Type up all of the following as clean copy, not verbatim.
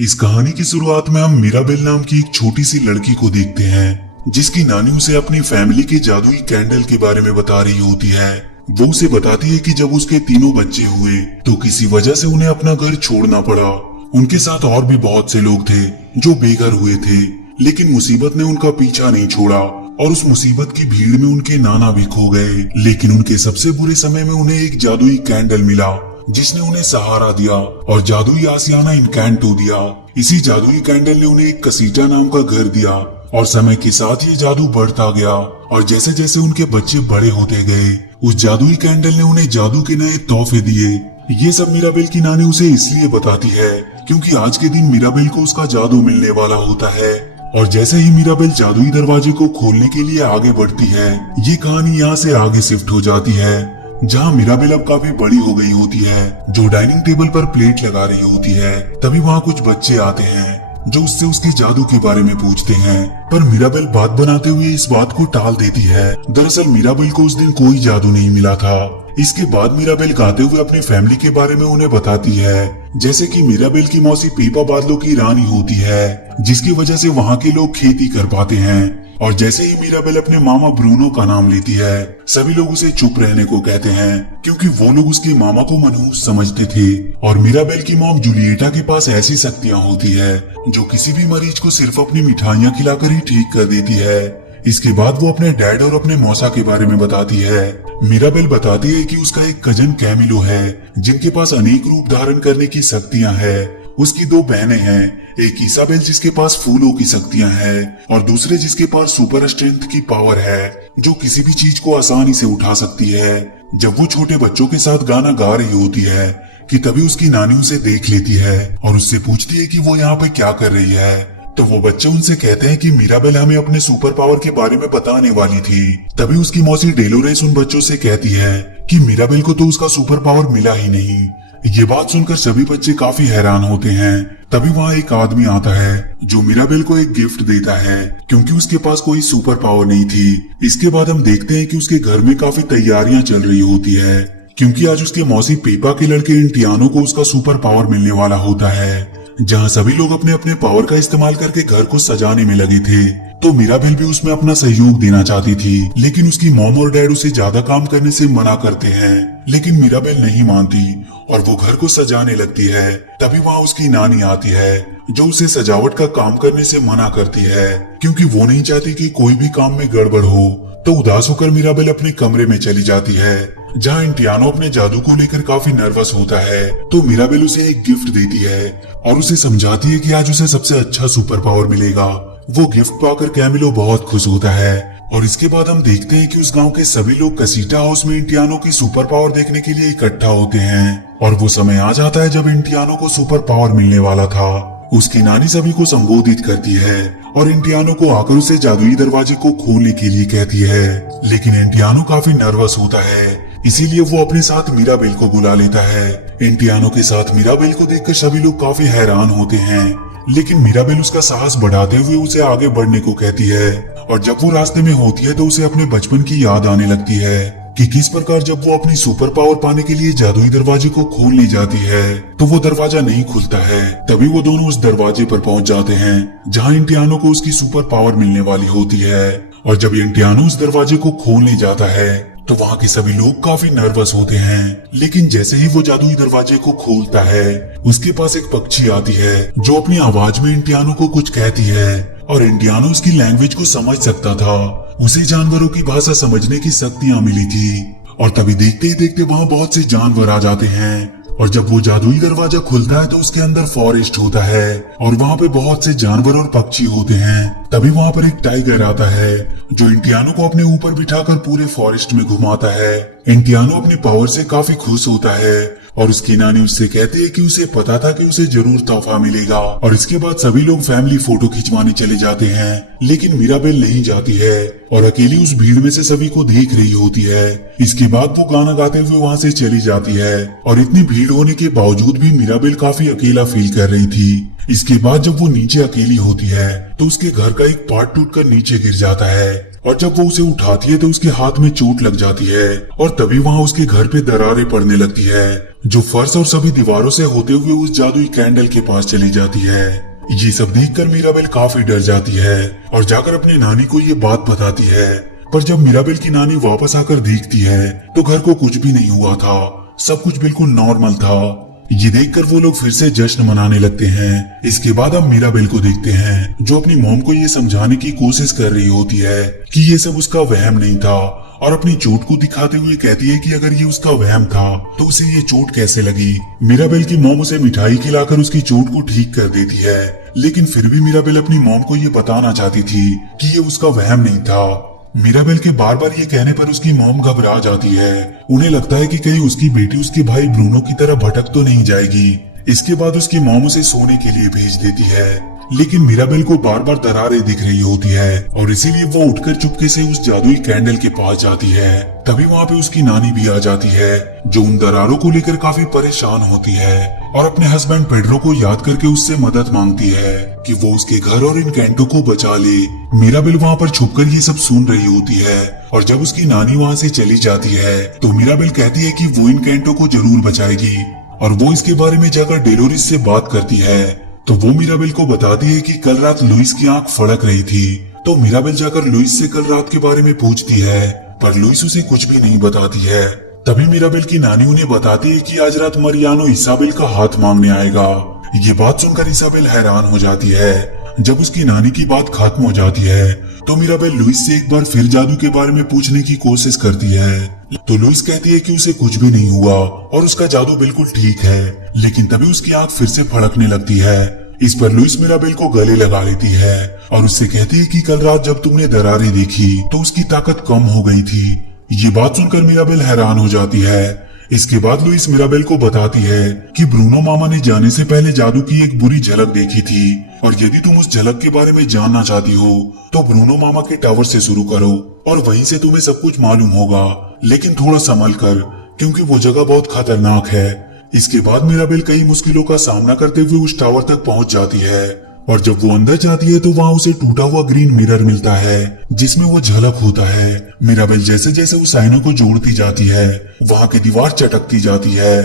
इस कहानी की शुरुआत में हम मीराबेल नाम की एक छोटी सी लड़की को देखते हैं जिसकी नानी उसे अपनी फैमिली के जादुई कैंडल के बारे में बता रही होती है। वो उसे बताती है कि जब उसके तीनों बच्चे हुए तो किसी वजह से उन्हें अपना घर छोड़ना पड़ा। उनके साथ और भी बहुत से लोग थे जो बेघर हुए थे, लेकिन मुसीबत ने उनका पीछा नहीं छोड़ा और उस मुसीबत की भीड़ में उनके नाना भी खो गए। लेकिन उनके सबसे बुरे समय में उन्हें एक जादुई कैंडल मिला जिसने उन्हें सहारा दिया और जादुई आशियाना इनकैंटो दिया। इसी जादुई कैंडल ने उन्हें एक कसीटा नाम का घर दिया और समय के साथ ये जादू बढ़ता गया और जैसे जैसे उनके बच्चे बड़े होते गए उस जादुई कैंडल ने उन्हें जादू के नए तोहफे दिए। ये सब मीराबेल की नानी उसे इसलिए बताती है क्योंकि आज के दिन मीराबेल को उसका जादू मिलने वाला होता है। और जैसे ही मीराबेल जादुई दरवाजे को खोलने के लिए आगे बढ़ती है, ये कहानी यहाँ से आगे शिफ्ट हो जाती है जहाँ मीराबेल अब काफी बड़ी हो गई होती है, जो डाइनिंग टेबल पर प्लेट लगा रही होती है। तभी वहाँ कुछ बच्चे आते हैं जो उससे उसके जादू के बारे में पूछते हैं, पर मीराबेल बात बनाते हुए इस बात को टाल देती है। दरअसल मीराबेल को उस दिन कोई जादू नहीं मिला था। इसके बाद मीराबेल गाते हुए अपनी फैमिली के बारे में उन्हें बताती है, जैसे कि मीराबेल की मौसी पीपा बादलों की रानी होती है जिसकी वजह से वहाँ के लोग खेती कर पाते हैं। और जैसे ही मीराबेल अपने मामा ब्रूनो का नाम लेती है, सभी लोग उसे चुप रहने को कहते हैं क्योंकि वो लोग उसके मामा को मनहूस समझते थे। और मीराबेल की मॉम जूलिएटा के पास ऐसी शक्तियाँ होती है जो किसी भी मरीज को सिर्फ अपनी मिठाइयाँ खिलाकर ही ठीक कर देती है। इसके बाद वो अपने डैड और अपने मौसा के बारे में बताती है। मीराबेल बताती है कि उसका एक कजन कैमिलो है जिनके पास अनेक रूप धारण करने की शक्तियाँ हैं। उसकी दो बहनें हैं, एक इसाबेल जिसके पास फूलों की शक्तियां हैं और दूसरे जिसके पास सुपर स्ट्रेंथ की पावर है जो किसी भी चीज को आसानी से उठा सकती है। जब वो छोटे बच्चों के साथ गाना गा रही होती है कि तभी उसकी नानी उसे देख लेती है और उससे पूछती है कि वो यहाँ पे क्या कर रही है। तो वो बच्चे उनसे कहते हैं कि मीराबेल हमें अपने सुपर पावर के बारे में बताने वाली थी। तभी उसकी मौसी डेलोरेस उन बच्चों से कहती है कि मीराबेल को तो उसका सुपर पावर मिला ही नहीं। ये बात सुनकर सभी बच्चे काफी हैरान होते हैं। तभी वहाँ एक आदमी आता है जो मीराबेल को एक गिफ्ट देता है क्योंकि उसके पास कोई सुपर पावर नहीं थी। इसके बाद हम देखते हैं कि उसके घर में काफी तैयारियां चल रही होती है क्योंकि आज उसके मौसी पीपा के लड़के इंटियानो को उसका सुपर पावर मिलने वाला होता है। जहाँ सभी लोग अपने अपने पावर का इस्तेमाल करके घर को सजाने में लगे थे, तो मीराबेल भी उसमें अपना सहयोग देना चाहती थी, लेकिन उसकी मॉम और डैड उसे ज्यादा काम करने से मना करते हैं। लेकिन मीराबेल नहीं मानती और वो घर को सजाने लगती है। तभी वहाँ उसकी नानी आती है जो उसे सजावट का काम करने से मना करती है क्योंकि वो नहीं चाहती कि कोई भी काम में गड़बड़ हो। तो उदास होकर मीराबेल अपने कमरे में चली जाती है जहाँ इंटियानो अपने जादू को लेकर काफी नर्वस होता है। तो मीराबेल उसे एक गिफ्ट देती है और उसे समझाती है कि आज उसे सबसे अच्छा सुपर पावर मिलेगा। वो गिफ्ट पाकर कैमिलो बहुत खुश होता है और इसके बाद हम देखते हैं कि उस गांव के सभी लोग कसीटा हाउस में इंटियानो की सुपर पावर देखने के लिए इकट्ठा होते हैं। और वो समय आ जाता है जब इंटियानो को सुपर पावर मिलने वाला था। उसकी नानी सभी को संबोधित करती है और इंटियानो को आकर उसे जादुई दरवाजे को खोलने के लिए कहती है, लेकिन इंटियानो काफी नर्वस होता है इसीलिए वो अपने साथ मीराबेल को बुला लेता है। इंटियानो के साथ मीराबेल को देखकर सभी लोग काफी हैरान होते हैं, लेकिन मीराबेल उसका साहस बढ़ाते हुए उसे आगे बढ़ने को कहती है। और जब वो रास्ते में होती है तो उसे अपने बचपन की याद आने लगती है कि किस प्रकार जब वो अपनी सुपर पावर पाने के लिए जादुई दरवाजे को खोलने जाती है तो वो दरवाजा नहीं खुलता है। तभी वो दोनों उस दरवाजे पर पहुंच जाते हैं जहां इंटियानो को उसकी सुपर पावर मिलने वाली होती है। और जब इंटियानो उस दरवाजे को खोलने जाता है तो वहाँ के सभी लोग काफी नर्वस होते हैं, लेकिन जैसे ही वो जादुई दरवाजे को खोलता है उसके पास एक पक्षी आती है जो अपनी आवाज में इंटियानो को कुछ कहती है और इंटियानो उसकी लैंग्वेज को समझ सकता था। उसे जानवरों की भाषा समझने की शक्तियाँ मिली थी। और तभी देखते ही देखते वहाँ बहुत से जानवर आ जाते हैं और जब वो जादुई दरवाजा खुलता है तो उसके अंदर फॉरेस्ट होता है और वहाँ पे बहुत से जानवर और पक्षी होते हैं। तभी वहाँ पर एक टाइगर आता है जो इंटियानो को अपने ऊपर बिठाकर पूरे फॉरेस्ट में घुमाता है। इंटियानो अपनी पावर से काफी खुश होता है और उसकी नानी उससे कहती है कि उसे पता था कि उसे जरूर तोहफा मिलेगा। और इसके बाद सभी लोग फैमिली फोटो खिंचवाने चले जाते हैं, लेकिन मीराबेल नहीं जाती है और अकेली उस भीड़ में से सभी को देख रही होती है। इसके बाद वो गाना गाते हुए वहाँ से चली जाती है और इतनी भीड़ होने के बावजूद भी मीराबेल काफी अकेला फील कर रही थी। इसके बाद जब वो नीचे अकेली होती है तो उसके घर का एक पार्ट टूटकर नीचे गिर जाता है और जब वो उसे उठाती है तो उसके हाथ में चोट लग जाती है और तभी वहाँ उसके घर पे दरारें पड़ने लगती है, जो फर्श और सभी दीवारों से होते हुए उस जादुई कैंडल के पास चली जाती है। ये सब देखकर मीराबेल काफी डर जाती है और जाकर अपनी नानी को ये बात बताती है। पर जब मीराबेल की नानी वापस आकर देखती है तो घर को कुछ भी नहीं हुआ था, सब कुछ बिल्कुल नॉर्मल था। ये देखकर वो लोग फिर से जश्न मनाने लगते हैं। इसके बाद हम मीराबेल को देखते हैं जो अपनी मॉम को ये समझाने की कोशिश कर रही होती है कि ये सब उसका वहम नहीं था, और अपनी चोट को दिखाते हुए कहती है कि अगर ये उसका वहम था तो उसे ये चोट कैसे लगी। मीराबेल की मॉम उसे मिठाई खिलाकर उसकी चोट को ठीक कर देती है, लेकिन फिर भी मीराबेल अपनी मॉम को ये बताना चाहती थी कि ये उसका वहम नहीं था। मीराबेल के बार बार ये कहने पर उसकी मॉम घबरा जाती है। उन्हें लगता है कि कहीं उसकी बेटी उसके भाई ब्रूनो की तरह भटक तो नहीं जाएगी। इसके बाद उसकी मॉम उसे सोने के लिए भेज देती है, लेकिन मीराबेल को बार बार दरारें दिख रही होती है और इसीलिए वो उठकर चुपके से उस जादुई कैंडल के पास जाती है। तभी वहाँ पे उसकी नानी भी आ जाती है, जो उन दरारों को लेकर काफी परेशान होती है और अपने हस्बैंड पेड्रो को याद करके उससे मदद मांगती है कि वो उसके घर और इन कैंटों को बचा ले। मीराबेल वहाँ पर छुपकर ये सब सुन रही होती है और जब उसकी नानी वहाँ से चली जाती है तो मीराबेल कहती है कि वो इन कैंटों को जरूर बचाएगी, और वो इसके बारे में जाकर डेलोरिस से बात करती है। तो वो मीराबेल को बताती है कि कल रात लुइस की आंख फड़क रही थी। तो मीराबेल जाकर लुइस से कल रात के बारे में पूछती है, पर लुइस उसे कुछ भी नहीं बताती है। तभी मीराबेल की नानी उन्हें बताती है कि आज रात मरियानो इसाबेल का हाथ मांगने आएगा। ये बात सुनकर इसाबेल हैरान हो जाती है। जब उसकी नानी की बात खत्म हो जाती है तो मीराबेल लुइस से एक बार फिर जादू के बारे में पूछने की कोशिश करती है। तो लुइस कहती है कि उसे कुछ भी नहीं हुआ और उसका जादू बिल्कुल ठीक है, लेकिन तभी उसकी आंख फिर से फड़कने लगती है। इस पर लुइस मिराबेल को गले लगा लेती है और उससे कहती है कि कल रात जब तुमने दरारें देखी तो उसकी ताकत कम हो गई थी। ये बात सुनकर मिराबेल हैरान हो जाती है। इसके बाद लुइस मिराबेल को बताती है कि ब्रूनो मामा ने जाने से पहले जादू की एक बुरी झलक देखी थी, और यदि तुम उस झलक के बारे में जानना चाहती हो तो ब्रूनो मामा के टावर से शुरू करो और वहीं से तुम्हें सब कुछ मालूम होगा, लेकिन थोड़ा संभल कर, क्योंकि वो जगह बहुत खतरनाक है। इसके बाद मिराबेल कई मुश्किलों का सामना करते हुए उस टावर तक पहुंच जाती है, और जब वो अंदर जाती है तो वहाँ उसे टूटा हुआ ग्रीन मिरर मिलता है जिसमें वो झलक होता है। मिराबेल जैसे जैसे उस आईनों को जोड़ती जाती है वहाँ की दीवार चटकती जाती है।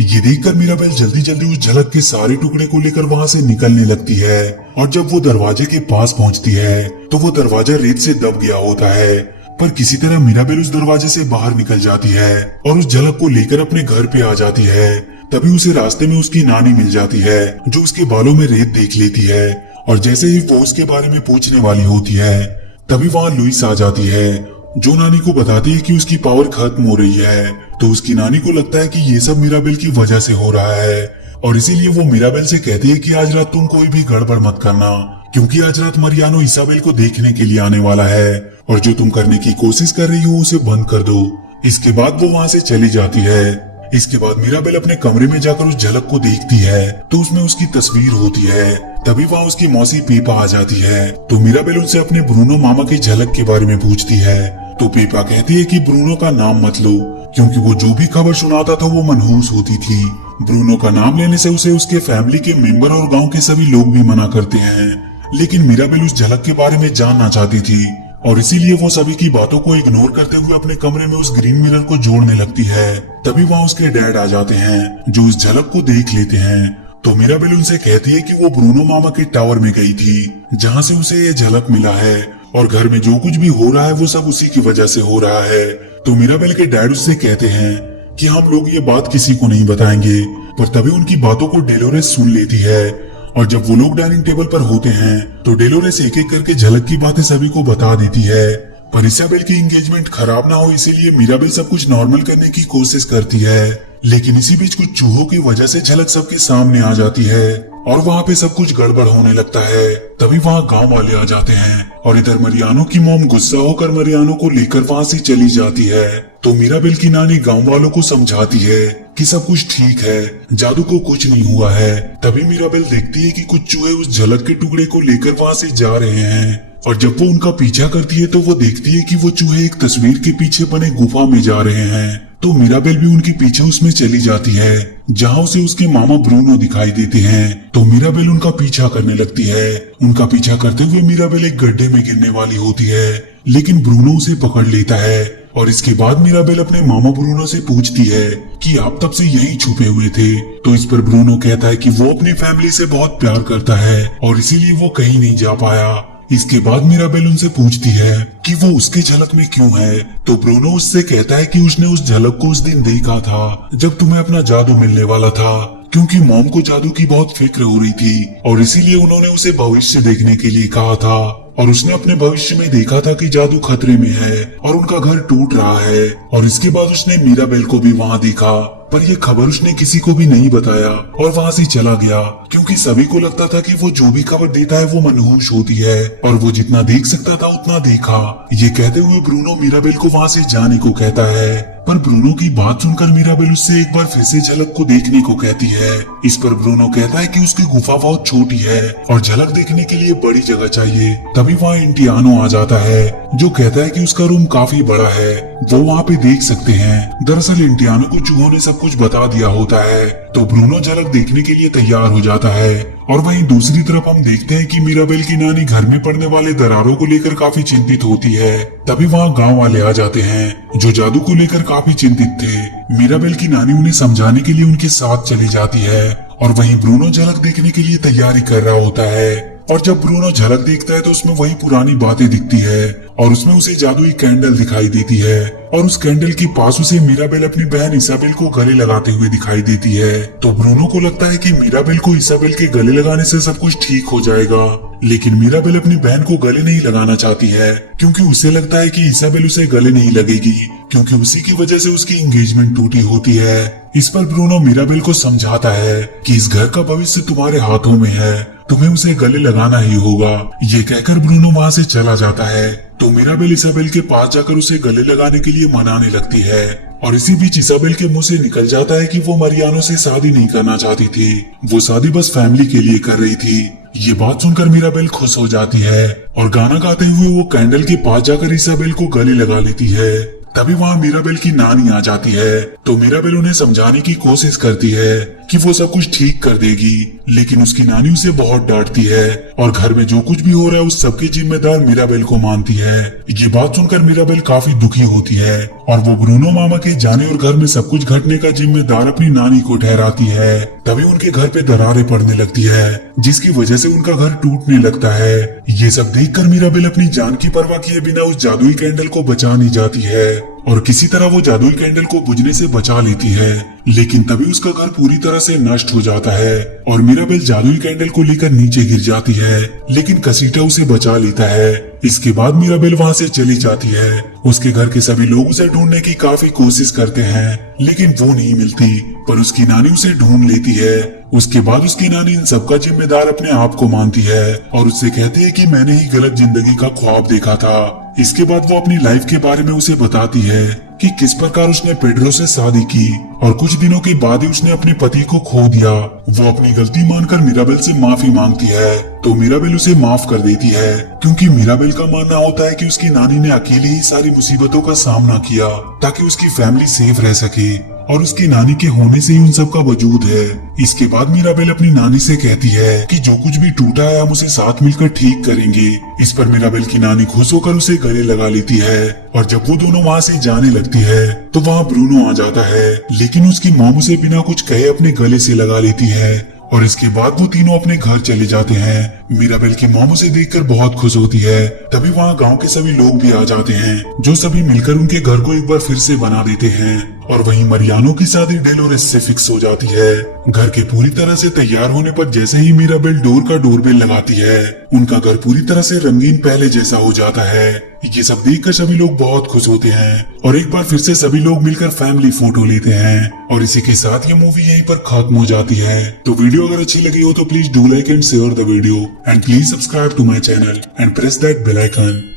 ये देखकर मिराबेल जल्दी जल्दी उस झलक के सारे टुकड़े को लेकर वहाँ से निकलने लगती है, और जब वो दरवाजे के पास पहुँचती है तो वो दरवाजा रेत से दब गया होता है। पर किसी तरह मिराबेल उस दरवाजे से बाहर निकल जाती है और उस झलक को लेकर अपने घर पे आ जाती है। तभी उसे रास्ते में उसकी नानी मिल जाती है, जो उसके बालों में रेत देख लेती है, और जैसे ही वो उसके बारे में पूछने वाली होती है तभी वहाँ लुइस आ जाती है, जो नानी को बताती है कि उसकी पावर खत्म हो रही है। तो उसकी नानी को लगता है कि ये सब मिराबेल की वजह से हो रहा है, और इसीलिए वो मिराबेल से कहती है कि आज रात तुम कोई भी गड़बड़ मत करना, क्योंकि आज रात मरियानो इसाबेल को देखने के लिए आने वाला है, और जो तुम करने की कोशिश कर रही हो उसे बंद कर दो। इसके बाद वो वहाँ से चली जाती है। इसके बाद मिराबेल अपने कमरे में जाकर उस झलक को देखती है तो उसमें उसकी तस्वीर होती है। तभी वहाँ उसकी मौसी पीपा आ जाती है। तो मिराबेल उनसे अपने ब्रूनो मामा की झलक के बारे में पूछती है। तो पीपा कहती है कि ब्रूनो का नाम मत लो, क्योंकि वो जो भी खबर सुनाता था वो मनहूस होती थी। ब्रूनो का नाम लेने से उसे उसके फैमिली के मेंबर और गाँव के सभी लोग भी मना करते हैं। लेकिन मिराबेल उस झलक के बारे में जानना चाहती थी, और इसीलिए वो सभी की बातों को इग्नोर करते हुए अपने कमरे में उस ग्रीन मिरर को जोड़ने लगती है। तभी वहाँ उसके डैड आ जाते हैं, जो उस झलक को देख लेते हैं। तो मिराबेल उनसे कहती है कि वो ब्रूनो मामा के टावर में गई थी, जहाँ से उसे ये झलक मिला है, और घर में जो कुछ भी हो रहा है वो सब उसी की वजह से हो रहा है। तो मिराबेल के डैड उससे कहते हैं कि हम लोग ये बात किसी को नहीं बताएंगे, पर तभी उनकी बातों को डेलोरेस सुन लेती है, और जब वो लोग डाइनिंग टेबल पर होते हैं तो डेलोरेस एक एक करके झलक की बातें सभी को बता देती है। पर इसाबेल की एंगेजमेंट खराब ना हो इसीलिए मिराबेल सब कुछ नॉर्मल करने की कोशिश करती है, लेकिन इसी बीच कुछ चूहों की वजह से झलक सबके सामने आ जाती है और वहाँ पे सब कुछ गड़बड़ होने लगता है। तभी वहाँ गांव वाले आ जाते हैं, और इधर मरियानो की मॉम गुस्सा होकर मरियानो को लेकर वहाँ से चली जाती है। तो मिराबेल की नानी गांव वालों को समझाती है कि सब कुछ ठीक है, जादू को कुछ नहीं हुआ है। तभी मिराबेल देखती है कि कुछ चूहे उस झलक के टुकड़े को लेकर वहाँ से जा रहे हैं, और जब वो उनका पीछा करती है तो वो देखती है कि वो चूहे एक तस्वीर के पीछे बने गुफा में जा रहे हैं। तो मिराबेल भी उनके पीछे उसमें चली जाती है, जहाँ उसे उसके मामा ब्रूनो दिखाई देते हैं। तो मिराबेल उनका पीछा करने लगती है। उनका पीछा करते हुए मिराबेल एक गड्ढे में गिरने वाली होती है, लेकिन ब्रूनो उसे पकड़ लेता है। और इसके बाद मिराबेल अपने मामा ब्रूनो से पूछती है कि आप तब से यहीं छुपे हुए थे। तो इस पर ब्रूनो कहता है कि वो अपनी फैमिली से बहुत प्यार करता है और इसीलिए वो कहीं नहीं जा पाया। इसके बाद मिराबेल उनसे पूछती है कि वो उसके झलक में क्यों है। तो ब्रूनो उससे कहता है कि उसने उस झलक को उस दिन देखा था जब तुम्हें अपना जादू मिलने वाला था, क्योंकि मॉम को जादू की बहुत फिक्र हो रही थी और इसीलिए उन्होंने उसे भविष्य देखने के लिए कहा था। और उसने अपने भविष्य में देखा था कि जादू खतरे में है और उनका घर टूट रहा है। और इसके बाद उसने मिराबेल को भी वहाँ देखा, पर यह खबर उसने किसी को भी नहीं बताया और वहाँ से चला गया, क्योंकि सभी को लगता था कि वो जो भी खबर देता है वो मनहूस होती है और वो जितना देख सकता था उतना देखा। ये कहते हुए ब्रूनो मिराबेल को वहाँ से जाने को कहता है, पर ब्रूनो की बात सुनकर मिराबेल उससे एक बार फिर से झलक को देखने को कहती है। इस पर ब्रूनो कहता है कि उसकी गुफा बहुत छोटी है और झलक देखने के लिए बड़ी जगह चाहिए। तभी वहाँ इंटियानो आ जाता है जो कहता है कि उसका रूम काफी बड़ा है, वो वहाँ पे देख सकते हैं। दरअसल इंटियानो को चूहों ने सब कुछ बता दिया होता है। तो ब्रूनो झलक देखने के लिए तैयार हो जाता है। और वहीं दूसरी तरफ हम देखते हैं कि मिराबेल की नानी घर में पड़ने वाले दरारों को लेकर काफी चिंतित होती है। तभी वहाँ गांव वाले आ जाते हैं जो जादू को लेकर काफी चिंतित थे। मिराबेल की नानी उन्हें समझाने के लिए उनके साथ चली जाती है और वहीं ब्रूनो झलक देखने के लिए तैयारी कर रहा होता है। और जब ब्रूनो झलक देखता है तो उसमें वही पुरानी बातें दिखती है और उसमें उसे जादुई कैंडल दिखाई देती है और उस कैंडल के पास उसे मिराबेल अपनी बहन इसाबेल को गले लगाते हुए दिखाई देती है। तो ब्रूनो को लगता है कि मिराबेल को इसाबेल के गले लगाने से सब कुछ ठीक हो जाएगा, लेकिन मिराबेल अपनी बहन को गले नहीं लगाना चाहती है, क्योंकि उसे लगता है कि इसाबेल उसे गले नहीं लगेगी, क्योंकि उसी की वजह से उसकी एंगेजमेंट टूटी होती है। इस पर ब्रूनो मिराबेल को समझाता है कि इस घर का भविष्य तुम्हारे हाथों में है, तुम्हें उसे गले लगाना ही होगा। ये कहकर ब्रूनो वहाँ से चला जाता है। तो मिराबेल इसाबेल के पास जाकर उसे गले लगाने के लिए मनाने लगती है और इसी बीच इसाबेल के मुंह से निकल जाता है कि वो मरियानो से शादी नहीं करना चाहती थी, वो शादी बस फैमिली के लिए कर रही थी। ये बात सुनकर मिराबेल खुश हो जाती है और गाना गाते हुए वो कैंडल के पास जाकर इसाबेल को गले लगा लेती है। तभी वहाँ मिराबेल की नानी आ जाती है। तो मिराबेल उन्हें समझाने की कोशिश करती है कि वो सब कुछ ठीक कर देगी, लेकिन उसकी नानी उसे बहुत डांटती है और घर में जो कुछ भी हो रहा है उस सबकी जिम्मेदार मिराबेल को मानती है। ये बात सुनकर मिराबेल काफी दुखी होती है और वो ब्रूनो मामा के जाने और घर में सब कुछ घटने का जिम्मेदार अपनी नानी को ठहराती है। तभी उनके घर पे दरारें पड़ने लगती है, जिसकी वजह से उनका घर टूटने लगता है। ये सब देखकर मिराबेल अपनी जान की परवाह किए बिना उस जादुई कैंडल को बचाने जाती है और किसी तरह वो जादुई कैंडल को बुझने से बचा लेती है। लेकिन तभी उसका घर पूरी तरह से नष्ट हो जाता है और मिराबेल जादुई कैंडल को लेकर नीचे गिर जाती है, लेकिन कसीटा उसे बचा लेता है। इसके बाद मिराबेल वहाँ से चली जाती है। उसके घर के सभी लोग उसे ढूंढने की काफी कोशिश करते हैं, लेकिन वो नहीं मिलती, पर उसकी नानी उसे ढूंढ लेती है। उसके बाद उसकी नानी इन सबका जिम्मेदार अपने आप को मानती है और उससे कहती है कि मैंने ही गलत जिंदगी का ख्वाब देखा था। इसके बाद वो अपनी लाइफ के बारे में उसे बताती है कि किस प्रकार उसने पेड्रो से शादी की और कुछ दिनों के बाद ही उसने अपने पति को खो दिया। वो अपनी गलती मानकर मिराबेल से माफी मांगती है, तो मिराबेल उसे माफ कर देती है, क्योंकि मिराबेल का मानना होता है कि उसकी नानी ने अकेले ही सारी मुसीबतों का सामना किया ताकि उसकी फैमिली सेफ रह सके और उसकी नानी के होने से ही उन सब का वजूद है। इसके बाद मिराबेल अपनी नानी से कहती है कि जो कुछ भी टूटा है हम उसे साथ मिलकर ठीक करेंगे। इस पर मिराबेल की नानी खुश होकर उसे गले लगा लेती है और जब वो दोनों वहाँ से जाने लगती है तो वहाँ ब्रूनो आ जाता है, लेकिन उसकी मॉम उसे बिना कुछ कहे अपने गले से लगा लेती है और इसके बाद वो तीनों अपने घर चले जाते हैं। मिराबेल की मॉम उसे देखकर बहुत खुश होती है। तभी वहाँ गांव के सभी लोग भी आ जाते हैं, जो सभी मिलकर उनके घर को एक बार फिर से बना देते हैं और वहीं मरियानो की शादी डेलोरेस से फिक्स हो जाती है। घर के पूरी तरह से तैयार होने पर जैसे ही मिराबेल डोर का डोरबेल लगाती है, उनका घर पूरी तरह से रंगीन पहले जैसा हो जाता है। ये सब देखकर सभी लोग बहुत खुश होते हैं और एक बार फिर से सभी लोग मिलकर फैमिली फोटो लेते हैं और इसी के साथ ये मूवी यहीं पर खत्म हो जाती है। तो वीडियो अगर अच्छी लगी हो तो please do like and share the video and please subscribe to my channel and press that bell icon.